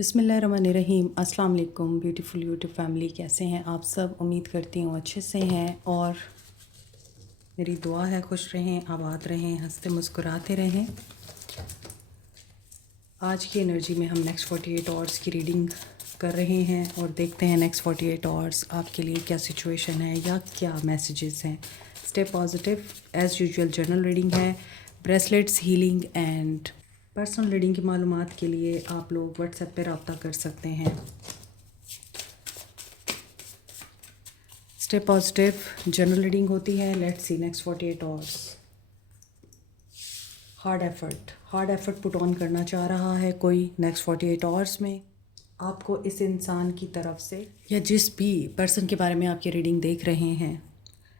बिस्मिल्लाहिर्रहमानिर्रहीम। अस्सलाम वालेकुम ब्यूटीफुल यूट्यूब फैमिली, कैसे हैं आप सब? उम्मीद करती हूँ अच्छे से हैं और मेरी दुआ है खुश रहें, आबाद रहें, हंसते मुस्कुराते रहें। आज की एनर्जी में हम नेक्स्ट 48 आवर्स की रीडिंग कर रहे हैं और देखते हैं नेक्स्ट 48 आवर्स आपके लिए क्या सिचुएशन है या क्या मैसेजेस हैं। Stay positive. As usual general reading है, bracelets, healing and personal reading की मालूमात के लिए आप लोग व्हाट्सएप पर रब्ता कर सकते हैं। स्टे पॉजिटिव जनरल रीडिंग होती है। Let's see next 48 hours. Hard effort put on करना चाह रहा है कोई नेक्स्ट 48 आवर्स में। आपको इस इंसान की तरफ से या जिस भी पर्सन के बारे में आप ये रीडिंग देख रहे हैं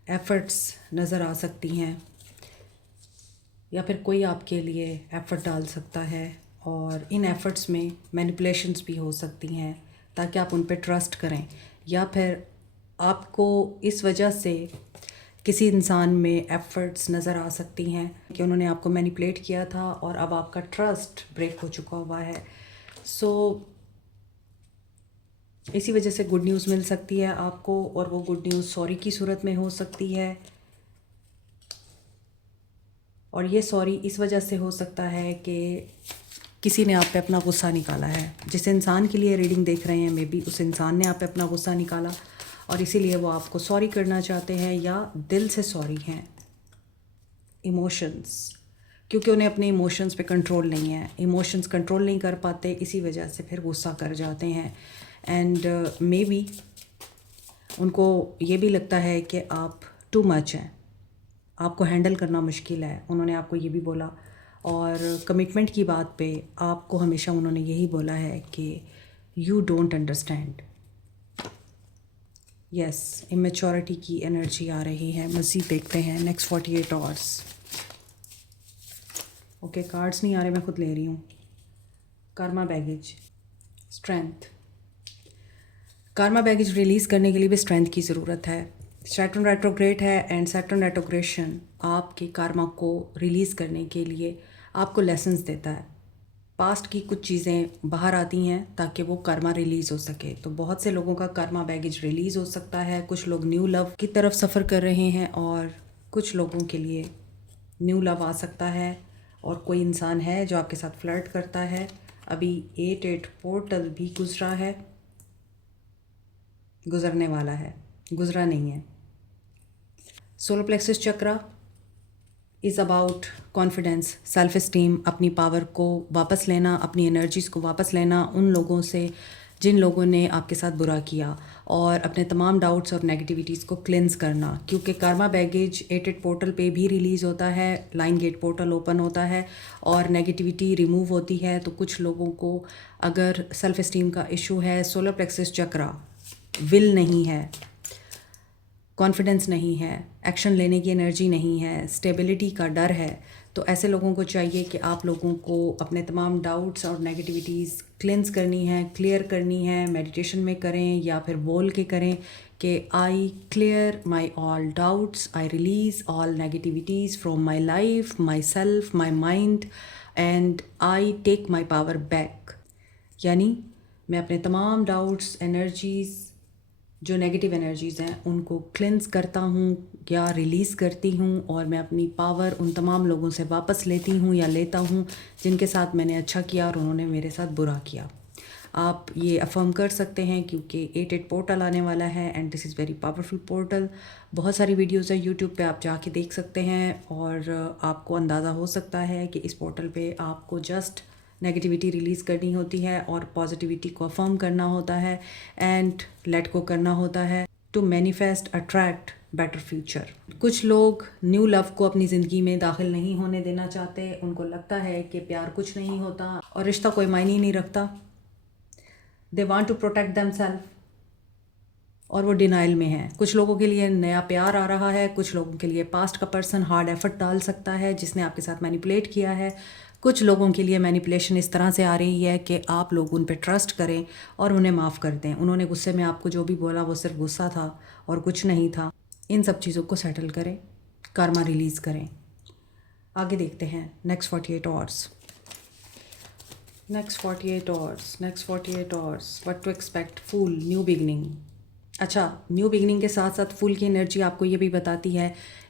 एफ़र्ट्स नज़र आ सकती हैं या फिर कोई आपके लिए एफ़र्ट डाल सकता है और इन एफ़र्ट्स में मैनिपुलेशंस भी हो सकती हैं ताकि आप उन पे ट्रस्ट करें, या फिर आपको इस वजह से किसी इंसान में एफ़र्ट्स नज़र आ सकती हैं कि उन्होंने आपको मैनिपुलेट किया था और अब आपका ट्रस्ट ब्रेक हो चुका हुआ है। सो इसी वजह से गुड न्यूज़ मिल सकती है आपको और वो गुड न्यूज़ सॉरी की सूरत में हो सकती है। और ये सॉरी इस वजह से हो सकता है कि किसी ने आप पे अपना गुस्सा निकाला है। जिस इंसान के लिए रीडिंग देख रहे हैं मे बी उस इंसान ने आप पे अपना गुस्सा निकाला और इसीलिए वो आपको सॉरी करना चाहते हैं या दिल से सॉरी हैं। इमोशंस, क्योंकि उन्हें अपने इमोशंस पे कंट्रोल नहीं है, इमोशंस कंट्रोल नहीं कर पाते, इसी वजह से फिर गुस्सा कर जाते हैं। एंड मे बी उनको ये भी लगता है कि आप टू मच हैं, आपको हैंडल करना मुश्किल है। उन्होंने आपको ये भी बोला और कमिटमेंट की बात पे आपको हमेशा उन्होंने यही बोला है कि you don't understand. Yes, immaturity की एनर्जी आ रही है। मज़ीद देखते हैं नेक्स्ट 48 आवर्स। ओके, कार्ड्स नहीं आ रहे, मैं खुद ले रही हूँ। Karma baggage, strength. Karma baggage release करने के लिए भी स्ट्रेंथ की ज़रूरत है। सैटर्न रेट्रोग्रेड है एंड सैटर्न रेट्रोग्रेशन आपके कर्मा को रिलीज़ करने के लिए आपको लेसन्स देता है। पास्ट की कुछ चीज़ें बाहर आती हैं ताकि वो कर्मा रिलीज़ हो सके। तो बहुत से लोगों का कर्मा बैगेज रिलीज़ हो सकता है। कुछ लोग न्यू लव की तरफ सफ़र कर रहे हैं और कुछ लोगों के लिए न्यू लव आ सकता है और कोई इंसान है जो आपके साथ फ्लर्ट करता है। अभी 8-8 पोर्टल भी गुजरा है, गुजरने वाला है, गुजरा नहीं है। Solar plexus chakra is about confidence, self esteem, अपनी पावर को वापस लेना, अपनी एनर्जीज़ को वापस लेना उन लोगों से जिन लोगों ने आपके साथ बुरा किया और अपने तमाम डाउट्स और नेगेटिविटीज़ को क्लेंस करना। क्योंकि कर्मा बैगेज 8-8 पोर्टल पे भी रिलीज़ होता है, लाइन गेट पोर्टल ओपन होता है और नेगेटिविटी रिमूव होती है। तो कुछ लोगों को अगर सेल्फ इस्टीम का इशू है, सोलर प्लेक्सस चक्रा, विल नहीं है, कॉन्फिडेंस नहीं है, एक्शन लेने की एनर्जी नहीं है, स्टेबिलिटी का डर है, तो ऐसे लोगों को चाहिए कि आप लोगों को अपने तमाम डाउट्स और नेगेटिविटीज़ क्लेंस करनी है, क्लियर करनी है। मेडिटेशन में करें या फिर बोल के करें कि I clear my all doubts, I release all negativities from my life, my self, my mind and I take my power back. यानी मैं अपने तमाम डाउट्स, एनर्जीज़, जो नेगेटिव एनर्जीज़ हैं उनको क्लेंस करता हूँ या रिलीज़ करती हूँ और मैं अपनी पावर उन तमाम लोगों से वापस लेती हूँ या लेता हूँ जिनके साथ मैंने अच्छा किया और उन्होंने मेरे साथ बुरा किया। आप ये अफर्म कर सकते हैं क्योंकि 8-8 पोर्टल आने वाला है and this is very powerful portal. बहुत सारी वीडियोज़ है यूट्यूब पे, आप जाके देख सकते हैं और आपको अंदाज़ा हो सकता है कि इस पोर्टल पे आपको जस्ट नेगेटिविटी रिलीज़ करनी होती है और पॉजिटिविटी को अफर्म करना होता है एंड लेट गो करना होता है to manifest attract better future. कुछ लोग न्यू लव को अपनी ज़िंदगी में दाखिल नहीं होने देना चाहते। उनको लगता है कि प्यार कुछ नहीं होता और रिश्ता कोई मायने नहीं रखता। They want to protect themselves और वो डिनाइल में है। कुछ लोगों के लिए नया प्यार आ रहा है, कुछ लोगों के लिए पास्ट का पर्सन हार्ड एफर्ट डाल सकता है जिसने आपके साथ मैनिपुलेट किया है। कुछ लोगों के लिए मैनिपुलेशन इस तरह से आ रही है कि आप लोग उन पे ट्रस्ट करें और उन्हें माफ़ कर दें। उन्होंने गुस्से में आपको जो भी बोला वो सिर्फ गुस्सा था और कुछ नहीं था। इन सब चीज़ों को सेटल करें, कर्मा रिलीज़ करें। आगे देखते हैं next 48 hours. Next 48 hours what to expect. Fool, new beginning. अच्छा, न्यू बिगनिंग के साथ साथ फूल की एनर्जी आपको ये भी बताती है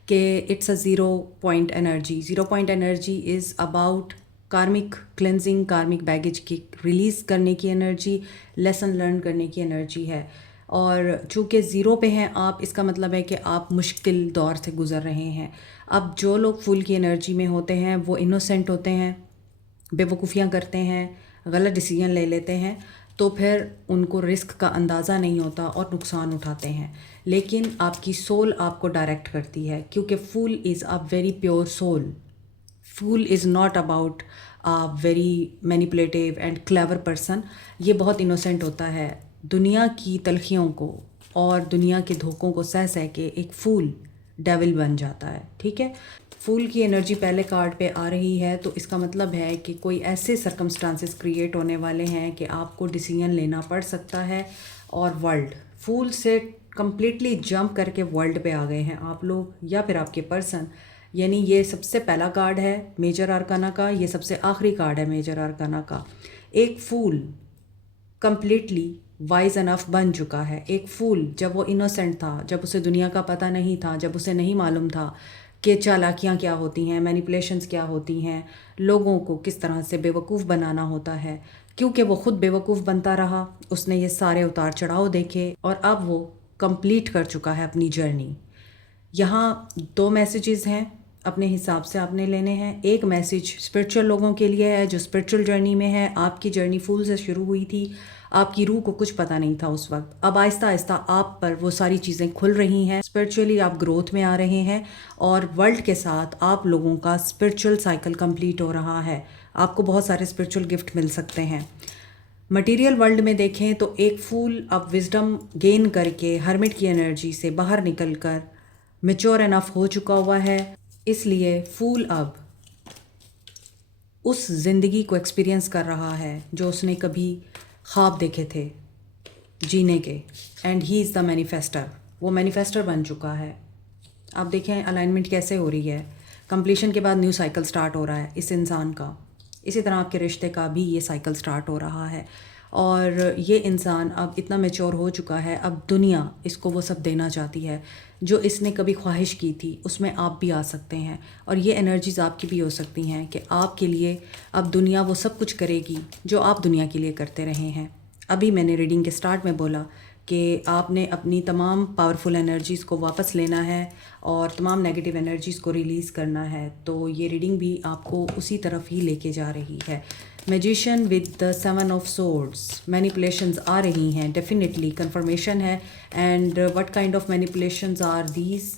कि it's a zero point energy. Zero point energy is about कार्मिक क्लेंजिंग, कार्मिक बैगेज की रिलीज़ करने की एनर्जी, लेसन लर्न करने की एनर्जी है। और चूँकि ज़ीरो पे हैं आप, इसका मतलब है कि आप मुश्किल दौर से गुज़र रहे हैं। अब जो लोग फूल की एनर्जी में होते हैं वो इनोसेंट होते हैं, बेवकूफ़ियाँ करते हैं, गलत डिसीजन ले लेते हैं, तो फिर उनको रिस्क का अंदाज़ा नहीं होता और नुकसान उठाते हैं। लेकिन आपकी सोल आपको डायरेक्ट करती है, क्योंकि fool is a very pure soul. Fool is not about a very manipulative and clever person. ये बहुत इनोसेंट होता है। दुनिया की तलखियों को और दुनिया के धोखों को सह सह के एक फूल डेविल बन जाता है। ठीक है, फूल की एनर्जी पहले कार्ड पे आ रही है, तो इसका मतलब है कि कोई ऐसे सर्कमस्टांसेस क्रिएट होने वाले हैं कि आपको डिसीजन लेना पड़ सकता है। और वर्ल्ड, फूल से कम्प्लीटली जंप करके वर्ल्ड पे आ गए हैं आप लोग या फिर आपके पर्सन। यानी ये सबसे पहला कार्ड है मेजर आर्काना का, ये सबसे आखिरी कार्ड है मेजर आर्काना का। एक फूल कम्प्लीटली वाइज अनफ बन चुका है। एक फूल जब वो इनोसेंट था, जब उसे दुनिया का पता नहीं था, जब उसे नहीं मालूम था कि चालाकियाँ क्या होती हैं, मैनिपुलेशंस क्या होती हैं, लोगों को किस तरह से बेवकूफ़ बनाना होता है, क्योंकि वो ख़ुद बेवकूफ़ बनता रहा, उसने ये सारे उतार चढ़ाव देखे और अब वो कंप्लीट कर चुका है अपनी जर्नी। यहाँ दो मैसेजेस हैं, अपने हिसाब से आपने लेने हैं। एक मैसेज स्पिरिचुअल लोगों के लिए है जो स्पिरिचुअल जर्नी में है। आपकी जर्नी फूल से शुरू हुई थी, आपकी रूह को कुछ पता नहीं था उस वक्त। अब आहिस्ता आहिस्ता आप पर वो सारी चीज़ें खुल रही हैं, स्पिरिचुअली आप ग्रोथ में आ रहे हैं और वर्ल्ड के साथ आप लोगों का स्पिरिचुअल साइकिल कंप्लीट हो रहा है। आपको बहुत सारे स्पिरिचुअल गिफ्ट मिल सकते हैं। मटेरियल वर्ल्ड में देखें तो एक फूल अब विजडम गेन करके हर्मिट की एनर्जी से बाहर निकल कर मेच्योर इनफ हो चुका हुआ है, इसलिए फूल अब उस ज़िंदगी को एक्सपीरियंस कर रहा है जो उसने कभी ख्वाब देखे थे जीने के। And he is the manifester, वो मैनिफेस्टर बन चुका है। आप देखें अलाइनमेंट कैसे हो रही है, कंप्लीशन के बाद न्यू साइकिल स्टार्ट हो रहा है इस इंसान का। इसी तरह आपके रिश्ते का भी ये साइकिल स्टार्ट हो रहा है और ये इंसान अब इतना मैच्योर हो चुका है, अब दुनिया इसको वो सब देना चाहती है जो इसने कभी ख्वाहिश की थी। उसमें आप भी आ सकते हैं और ये एनर्जीज़ आपकी भी हो सकती हैं कि आपके लिए अब दुनिया वो सब कुछ करेगी जो आप दुनिया के लिए करते रहे हैं। अभी मैंने रीडिंग के स्टार्ट में बोला कि आपने अपनी तमाम पावरफुल एनर्जीज़ को वापस लेना है और तमाम नेगेटिव एनर्जीज़ को रिलीज़ करना है, तो ये रीडिंग भी आपको उसी तरफ ही लेके जा रही है। Magician with the 7 of swords, manipulations आ रही हैं, डेफिनेटली कंफर्मेशन है। And what kind of manipulations are these?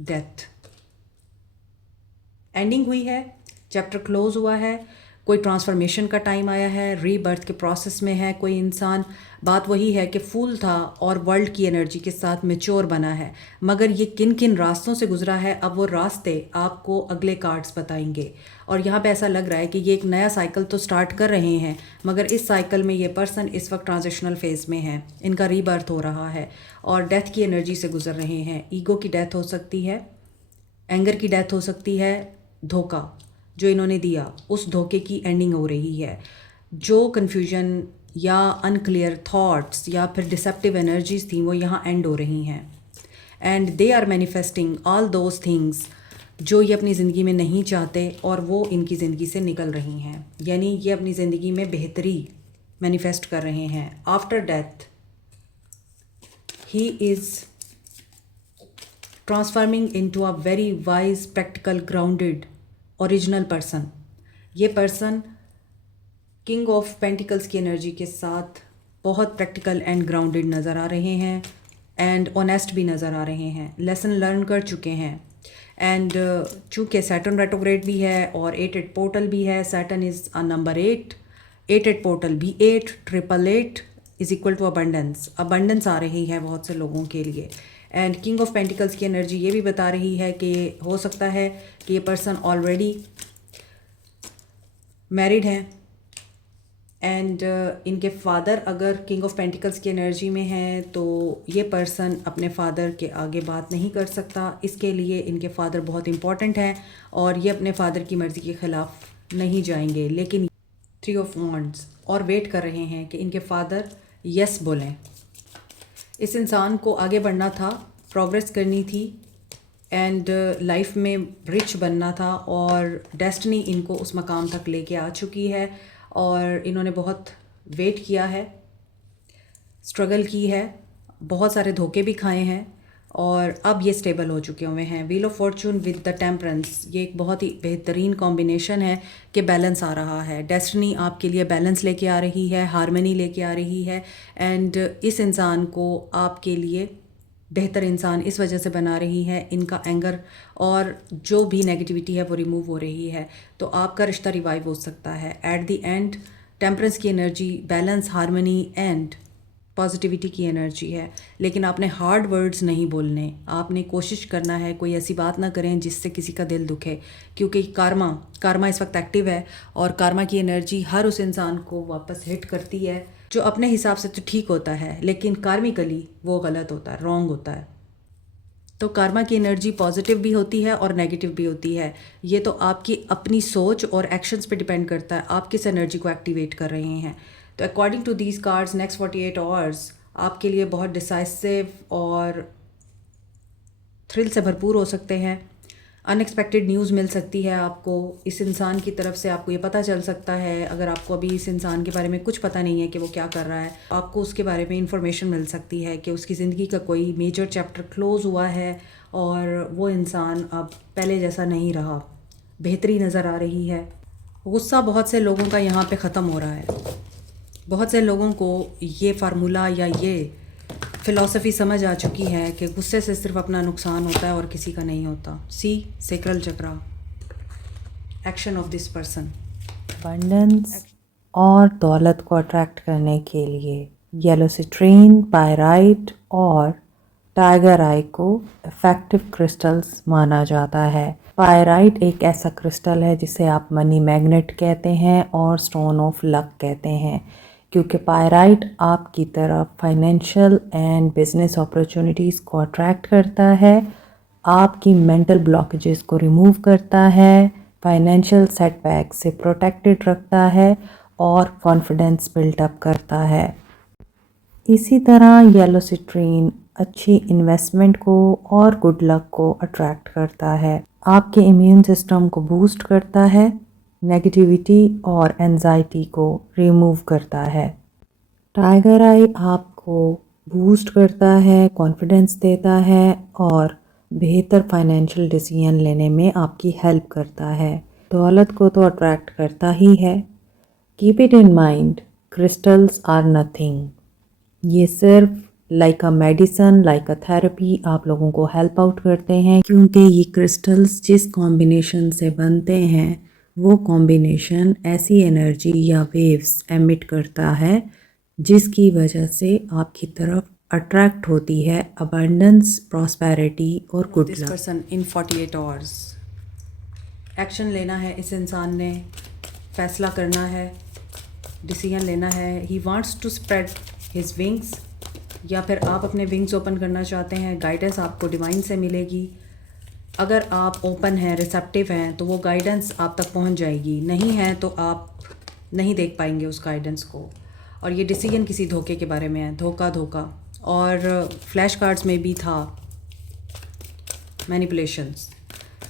Death, ending हुई है, चैप्टर क्लोज हुआ है, कोई ट्रांसफॉर्मेशन का टाइम आया है, रीबर्थ के प्रोसेस में है कोई इंसान। बात वही है कि फूल था और वर्ल्ड की एनर्जी के साथ मैच्योर बना है, मगर ये किन किन रास्तों से गुजरा है, अब वो रास्ते आपको अगले कार्ड्स बताएंगे। और यहाँ पे ऐसा लग रहा है कि ये एक नया साइकिल तो स्टार्ट कर रहे हैं, मगर इस साइकिल में ये पर्सन इस वक्त ट्रांजिशनल फेज़ में है, इनका रीबर्थ हो रहा है और डेथ की एनर्जी से गुजर रहे हैं। ईगो की डेथ हो सकती है, एंगर की डेथ हो सकती है, धोखा जो इन्होंने दिया उस धोखे की एंडिंग हो रही है। जो कन्फ्यूजन या अनक्लियर थॉट्स या फिर डिसेप्टिव एनर्जीज थी वो यहाँ एंड हो रही हैं। And they are manifesting all those things जो ये अपनी ज़िंदगी में नहीं चाहते और वो इनकी ज़िंदगी से निकल रही हैं। यानी ये अपनी ज़िंदगी में बेहतरी मैनिफेस्ट कर रहे हैं। After death he is transforming into a very wise, practical, grounded, original person. ये पर्सन किंग ऑफ पेंटिकल्स की एनर्जी के साथ बहुत प्रैक्टिकल एंड ग्राउंडेड नज़र आ रहे हैं एंड ऑनेस्ट भी नज़र आ रहे हैं, लेसन लर्न कर चुके हैं। एंड चूँकि सैटर्न रेट्रोग्रेड भी है और 8 पोर्टल भी है, Saturn is a number 8, 8 portal भी 8, 888 is equal to abundance. Abundance आ रही है बहुत से लोगों के लिए। एंड किंग ऑफ पेंटिकल्स की एनर्जी ये भी बता रही है कि हो सकता है कि ये पर्सन ऑलरेडी मैरिड हैं एंड इनके फादर अगर किंग ऑफ पेंटिकल्स की एनर्जी में हैं तो ये पर्सन अपने फादर के आगे बात नहीं कर सकता। इसके लिए इनके फादर बहुत इंपॉर्टेंट हैं और ये अपने फादर की मर्ज़ी के ख़िलाफ़ नहीं जाएंगे। लेकिन थ्री ऑफ वॉन्ड्स, और वेट कर रहे हैं कि इनके फादर यस बोलें। इस इंसान को आगे बढ़ना था, प्रोग्रेस करनी थी एंड लाइफ में रिच बनना था, और डेस्टिनी इनको उस मकाम तक लेके आ चुकी है और इन्होंने बहुत वेट किया है, स्ट्रगल की है, बहुत सारे धोखे भी खाए हैं और अब ये स्टेबल हो चुके हुए हैं। Wheel of Fortune with the temperance, ये एक बहुत ही बेहतरीन कॉम्बिनेशन है कि बैलेंस आ रहा है। डेस्टिनी आपके लिए बैलेंस लेके आ रही है, हार्मनी लेके आ रही है एंड इस इंसान को आपके लिए बेहतर इंसान इस वजह से बना रही है। इनका एंगर और जो भी नेगेटिविटी है वो रिमूव हो रही है, तो आपका रिश्ता रिवाइव हो सकता है। एट द एंड टेम्परेंस की energy, balance, harmony and positivity की एनर्जी है, लेकिन आपने हार्ड वर्ड्स नहीं बोलने। आपने कोशिश करना है कोई ऐसी बात ना करें जिससे किसी का दिल दुखे, क्योंकि कार्मा इस वक्त एक्टिव है और कार्मा की एनर्जी हर उस इंसान को वापस हिट करती है जो अपने हिसाब से तो ठीक होता है, लेकिन कार्मिकली वो गलत होता है, रॉन्ग होता है। तो कार्मा की एनर्जी पॉजिटिव भी होती है और नेगेटिव भी होती है। ये तो आपकी अपनी सोच और एक्शंस पे डिपेंड करता है, आप किस एनर्जी को एक्टिवेट कर रहे हैं। तो according to these cards, next 48 hours आपके लिए बहुत डिसाइसिव और थ्रिल से भरपूर हो सकते हैं। अनएक्सपेक्टेड न्यूज़ मिल सकती है आपको, इस इंसान की तरफ से आपको ये पता चल सकता है। अगर आपको अभी इस इंसान के बारे में कुछ पता नहीं है कि वो क्या कर रहा है, आपको उसके बारे में इंफॉर्मेशन मिल सकती है कि उसकी ज़िंदगी का कोई मेजर चैप्टर क्लोज़ हुआ है और वो इंसान अब पहले जैसा नहीं रहा, बेहतरी नज़र आ रही है। गुस्सा बहुत से लोगों का यहाँ पे ख़त्म हो रहा है। बहुत से लोगों को ये फार्मूला या ये फ़िलॉसफ़ी समझ आ चुकी है कि गुस्से से सिर्फ अपना नुकसान होता है और किसी का नहीं होता। See sacral chakra, action of this person. Abundance और दौलत को अट्रैक्ट करने के लिए येलो सिट्रीन, पायराइट और टाइगर आई को इफ़ेक्टिव क्रिस्टल्स माना जाता है। पायराइट एक ऐसा क्रिस्टल है जिसे आप मनी मैग्नेट कहते हैं और स्टोन ऑफ लक कहते हैं, क्योंकि पायराइट आपकी तरफ फाइनेंशियल एंड बिजनेस अपॉर्चुनिटीज़ को अट्रैक्ट करता है, आपकी मेंटल ब्लॉकेजेस को रिमूव करता है, फाइनेंशियल सेटबैक से प्रोटेक्टेड रखता है और कॉन्फिडेंस बिल्टअप करता है। इसी तरह येलो सिट्रीन अच्छी इन्वेस्टमेंट को और गुड लक को अट्रैक्ट करता है, आपके इम्यून सिस्टम को बूस्ट करता है, नेगेटिविटी और एंजाइटी को रिमूव करता है। टाइगर आई आपको बूस्ट करता है, कॉन्फिडेंस देता है और बेहतर फाइनेंशियल डिसीजन लेने में आपकी हेल्प करता है। दौलत को तो अट्रैक्ट करता ही है। Keep it in mind, crystals are nothing. ये सिर्फ like a medicine, like a therapy आप लोगों को हेल्प आउट करते हैं, क्योंकि ये क्रिस्टल्स जिस कॉम्बिनेशन से बनते हैं वो कॉम्बिनेशन ऐसी एनर्जी या वेव्स एमिट करता है जिसकी वजह से आपकी तरफ अट्रैक्ट होती है अबंडेंस, प्रॉस्पेरिटी और good this luck. Person in 48 hours action लेना है। इस इंसान ने फैसला करना है, डिसीजन लेना है। He wants to spread his wings, या फिर आप अपने विंग्स ओपन करना चाहते हैं। गाइडेंस आपको डिवाइन से मिलेगी। अगर आप ओपन हैं, रिसेप्टिव हैं, तो वो गाइडेंस आप तक पहुंच जाएगी। नहीं है तो आप नहीं देख पाएंगे उस गाइडेंस को। और ये डिसीजन किसी धोखे के बारे में है, धोखा। और फ्लैश कार्ड्स में भी था manipulations,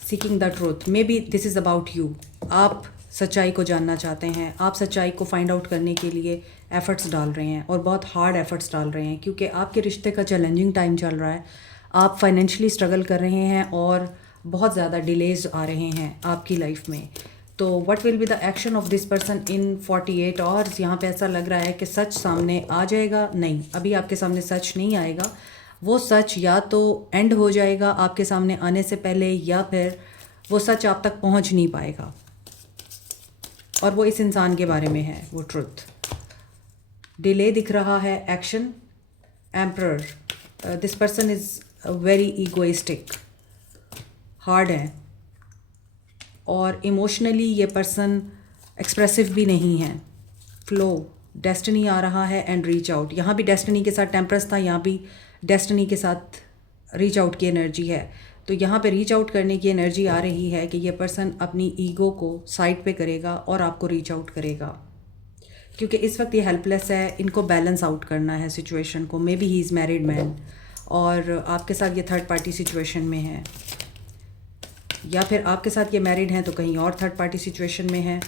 seeking the truth. May be this is about you. आप सच्चाई को जानना चाहते हैं, आप सच्चाई को फाइंड आउट करने के लिए एफ़र्ट्स डाल रहे हैं और बहुत हार्ड एफ़र्ट्स डाल रहे हैं, क्योंकि आपके रिश्ते का चैलेंजिंग टाइम चल रहा है। आप फाइनेंशियली स्ट्रगल कर रहे हैं और बहुत ज़्यादा डिलेज आ रहे हैं आपकी लाइफ में। तो what will be the action of this person in 48 hours? यहाँ पे ऐसा लग रहा है कि सच सामने आ जाएगा। नहीं, अभी आपके सामने सच नहीं आएगा। वो सच या तो एंड हो जाएगा आपके सामने आने से पहले, या फिर वो सच आप तक पहुँच नहीं पाएगा। और वो इस इंसान के बारे में है, वो ट्रुथ। डिले दिख रहा है, action. Emperor, this person is very egoistic, hard है और इमोशनली ये पर्सन एक्सप्रेसिव भी नहीं है। फ्लो, डेस्टिनी आ रहा है एंड रीच आउट। यहाँ भी डेस्टिनी के साथ टेम्परेंस था, यहाँ भी डेस्टिनी के साथ रीच आउट की एनर्जी है। तो यहाँ पे रीच आउट करने की एनर्जी आ रही है कि ये पर्सन अपनी ईगो को साइड पे करेगा और आपको रीच आउट करेगा। क्योंकि इस वक्त ये हेल्पलेस है, इनको बैलेंस आउट करना है सिचुएशन को। May be he is married man और आपके साथ ये थर्ड पार्टी सिचुएशन में है, या फिर आपके साथ ये मैरिड हैं तो कहीं और थर्ड पार्टी सिचुएशन में है।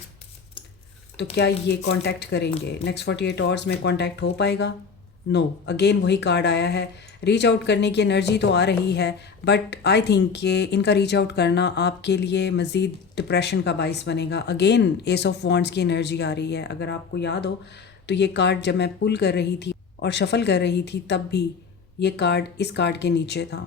तो क्या ये कांटेक्ट करेंगे? नेक्स्ट 48 आवर्स में कांटेक्ट हो पाएगा? नो, अगेन वही कार्ड आया है। रीच आउट करने की एनर्जी तो आ रही है, बट आई थिंक कि इनका रीच आउट करना आपके लिए मज़ीद डिप्रेशन का बाइस बनेगा। अगेन एस ऑफ वॉन्ड्स की एनर्जी आ रही है। अगर आपको याद हो तो ये कार्ड जब मैं पुल कर रही थी और शफल कर रही थी तब भी ये कार्ड इस कार्ड के नीचे था।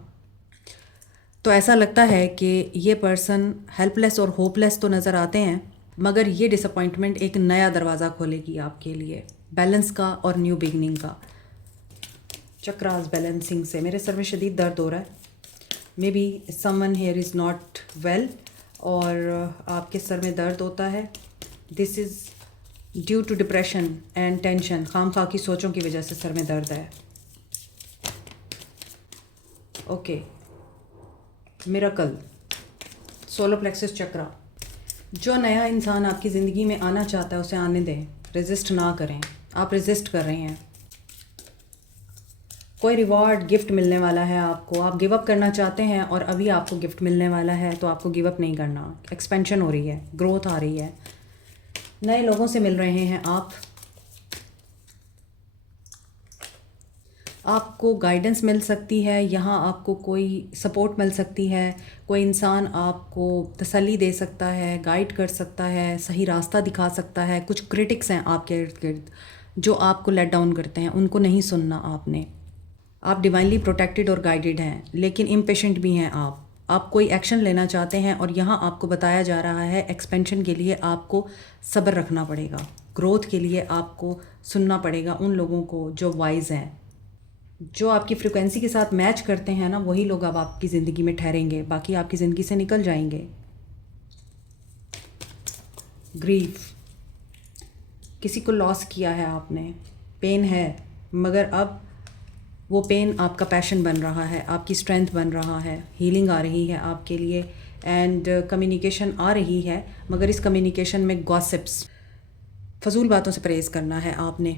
तो ऐसा लगता है कि ये पर्सन हेल्पलेस और होपलेस तो नज़र आते हैं, मगर ये डिसअपॉइंटमेंट एक नया दरवाज़ा खोलेगी आपके लिए, बैलेंस का और न्यू बिगनिंग का। चक्रास बैलेंसिंग से मेरे सर में शदीद दर्द हो रहा है। Maybe someone here is not well और आपके सर में दर्द होता है। This is due to depression and tension. खामखा की सोचों की वजह से सर में दर्द है। Okay, miracle, solar plexus chakra. जो नया इंसान आपकी ज़िंदगी में आना चाहता है उसे आने दें, रेजिस्ट ना करें। आप रेजिस्ट कर रहे हैं। कोई रिवॉर्ड गिफ्ट मिलने वाला है आपको। आप गिव अप करना चाहते हैं और अभी आपको गिफ्ट मिलने वाला है, तो आपको गिव अप नहीं करना। एक्सपेंशन हो रही है, ग्रोथ आ रही है, नए लोगों से मिल रहे हैं आपको गाइडेंस मिल सकती है। यहाँ आपको कोई सपोर्ट मिल सकती है। कोई इंसान आपको तसल्ली दे सकता है, गाइड कर सकता है, सही रास्ता दिखा सकता है। कुछ क्रिटिक्स हैं आपके इर्द गिर्द जो आपको लेट डाउन करते हैं, उनको नहीं सुनना आपने। आप डिवाइनली प्रोटेक्टेड और गाइडेड हैं, लेकिन इम्पेशेंट भी हैं आप कोई एक्शन लेना चाहते हैं और यहाँ आपको बताया जा रहा है एक्सपेंशन के लिए आपको सब्र रखना पड़ेगा। ग्रोथ के लिए आपको सुनना पड़ेगा उन लोगों को जो वाइज हैं, जो आपकी फ्रिक्वेंसी के साथ मैच करते हैं ना, वही लोग अब आपकी ज़िंदगी में ठहरेंगे, बाकी आपकी ज़िंदगी से निकल जाएंगे। ग्रीफ, किसी को लॉस किया है आपने, पेन है, मगर अब वो पेन आपका पैशन बन रहा है, आपकी स्ट्रेंथ बन रहा है। हीलिंग आ रही है आपके लिए एंड कम्युनिकेशन आ रही है, मगर इस कम्युनिकेशन में गॉसिप्स, फजूल बातों से परहेज़ करना है आपने।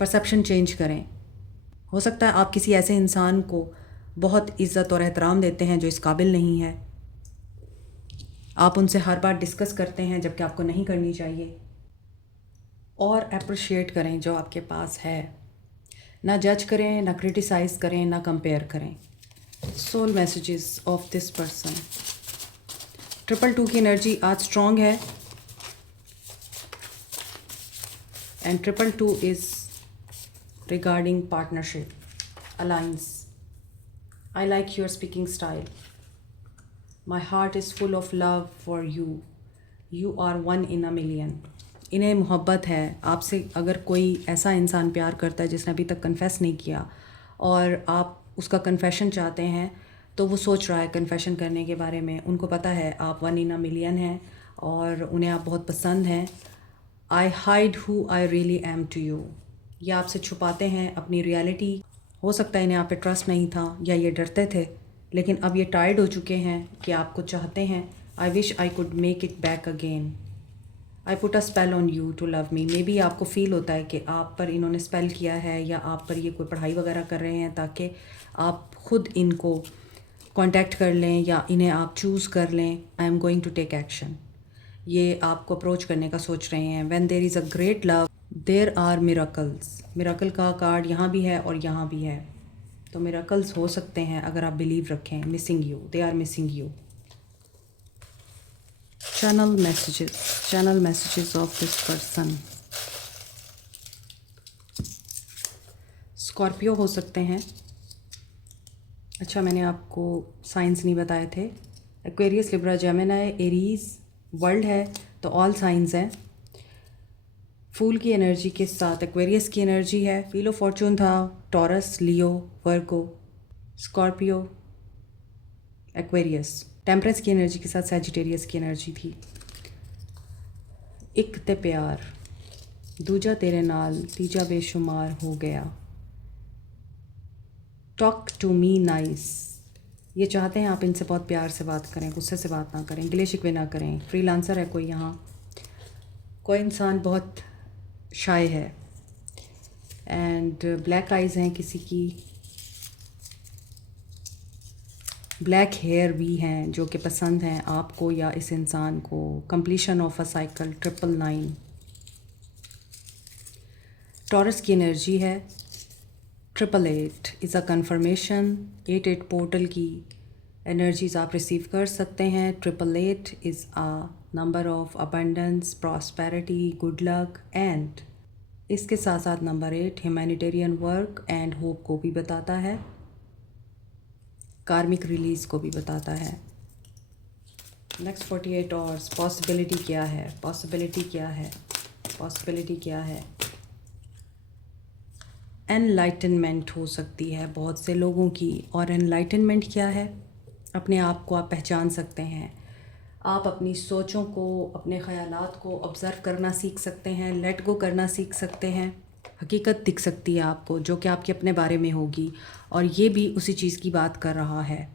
परसेप्शन चेंज करें। हो सकता है आप किसी ऐसे इंसान को बहुत इज़्ज़त और एहतराम देते हैं जो इस काबिल नहीं है। आप उनसे हर बार डिस्कस करते हैं जबकि आपको नहीं करनी चाहिए। और अप्रिशिएट करें जो आपके पास है, ना जज करें, ना क्रिटिसाइज़ करें, ना कंपेयर करें। Soul messages of this person. 222 की एनर्जी आज स्ट्रॉन्ग है and 222 is regarding partnership, alliance. I like your speaking style. My heart is full of love for you. You are one in a million. इन्हें मोहब्बत है आपसे। अगर कोई ऐसा इंसान प्यार करता है जिसने अभी तक कन्फेस नहीं किया और आप उसका कन्फेशन चाहते हैं, तो वो सोच रहा है कन्फेशन करने के बारे में। उनको पता है आप 1 in a million हैं और उन्हें आप बहुत पसंद हैं। I hide who I really am to you. ये आपसे छुपाते हैं अपनी रियलिटी। हो सकता है इन्हें आप पे ट्रस्ट नहीं था या ये डरते थे, लेकिन अब ये टायर्ड हो चुके हैं कि आपको चाहते हैं। I wish I could make it back again. I put a spell on you to love me. Maybe आपको फ़ील होता है कि आप पर इन्होंने स्पेल किया है या आप पर ये कोई पढ़ाई वगैरह कर रहे हैं ताकि आप ख़ुद इनको कांटेक्ट कर लें या इन्हें आप चूज़ कर लें। I am going to take action. ये आपको अप्रोच करने का सोच रहे हैं। When there is a great love there are miracles. Miracle का कार्ड यहाँ भी है और यहाँ भी है, तो मिरेकल्स हो सकते हैं अगर आप बिलीव रखें। Missing you, they are missing you. Channel messages of this person. Scorpio हो सकते हैं। अच्छा, मैंने आपको साइंस नहीं बताए थे। Aquarius, Libra, Gemini, Aries world है तो ऑल साइंस हैं। फूल की एनर्जी के साथ एक्वेरियस की एनर्जी है। व्हील ऑफ फॉर्चून था टॉरस, लियो, वर्गो, स्कॉर्पियो, एक्वेरियस। टेम्परेंस की एनर्जी के साथ सैजिटेरियस की एनर्जी थी। एक ते प्यार, दूजा तेरे नाल, तीजा बेशुमार हो गया। Talk to me nice. ये चाहते हैं आप इनसे बहुत प्यार से बात करें, गुस्से से बात ना करें, गिले शिकवे ना करें। फ्रीलांसर है कोई यहाँ। कोई इंसान बहुत शाय है, एंड ब्लैक आइज़ हैं किसी की, ब्लैक हेयर भी हैं जो कि पसंद हैं आपको या इस इंसान को। Completion of a cycle, 999। Taurus की एनर्जी है। 888 इज़ अ कन्फर्मेशन। 88 पोर्टल की एनर्जीज़ आप रिसीव कर सकते हैं। 888 is a number of abundance, prosperity, good luck, and इसके साथ साथ number 8 humanitarian work and hope को भी बताता है, कार्मिक रिलीज़ को भी बताता है। नेक्स्ट 48 आवर्स पॉसिबिलिटी क्या है, पॉसिबिलिटी क्या है, पॉसिबिलिटी क्या है। एनलाइटनमेंट हो सकती है बहुत से लोगों की, और एनलाइटनमेंट क्या है, अपने आप को आप पहचान सकते हैं। आप अपनी सोचों को, अपने ख़यालात को ऑब्ज़र्व करना सीख सकते हैं, लेट गो करना सीख सकते हैं। हकीकत दिख सकती है आपको जो कि आपके अपने बारे में होगी, और ये भी उसी चीज़ की बात कर रहा है।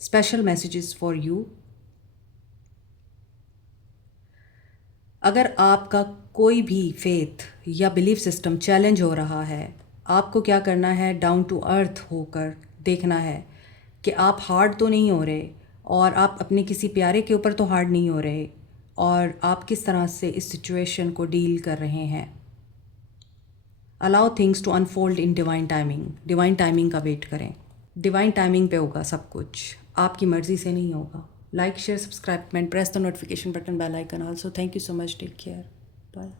Special messages for you. अगर आपका कोई भी फेथ या बिलीफ सिस्टम चैलेंज हो रहा है, आपको क्या करना है, डाउन टू अर्थ होकर देखना है कि आप हार्ड तो नहीं हो रहे, और आप अपने किसी प्यारे के ऊपर तो हार्ड नहीं हो रहे, और आप किस तरह से इस सिचुएशन को डील कर रहे हैं। Allow things to unfold in divine timing. Divine timing का वेट करें, डिवाइन टाइमिंग पे होगा सब कुछ, आपकी मर्ज़ी से नहीं होगा। Like, share, subscribe and press the notification button, bell icon also. Thank you so much, take care, bye.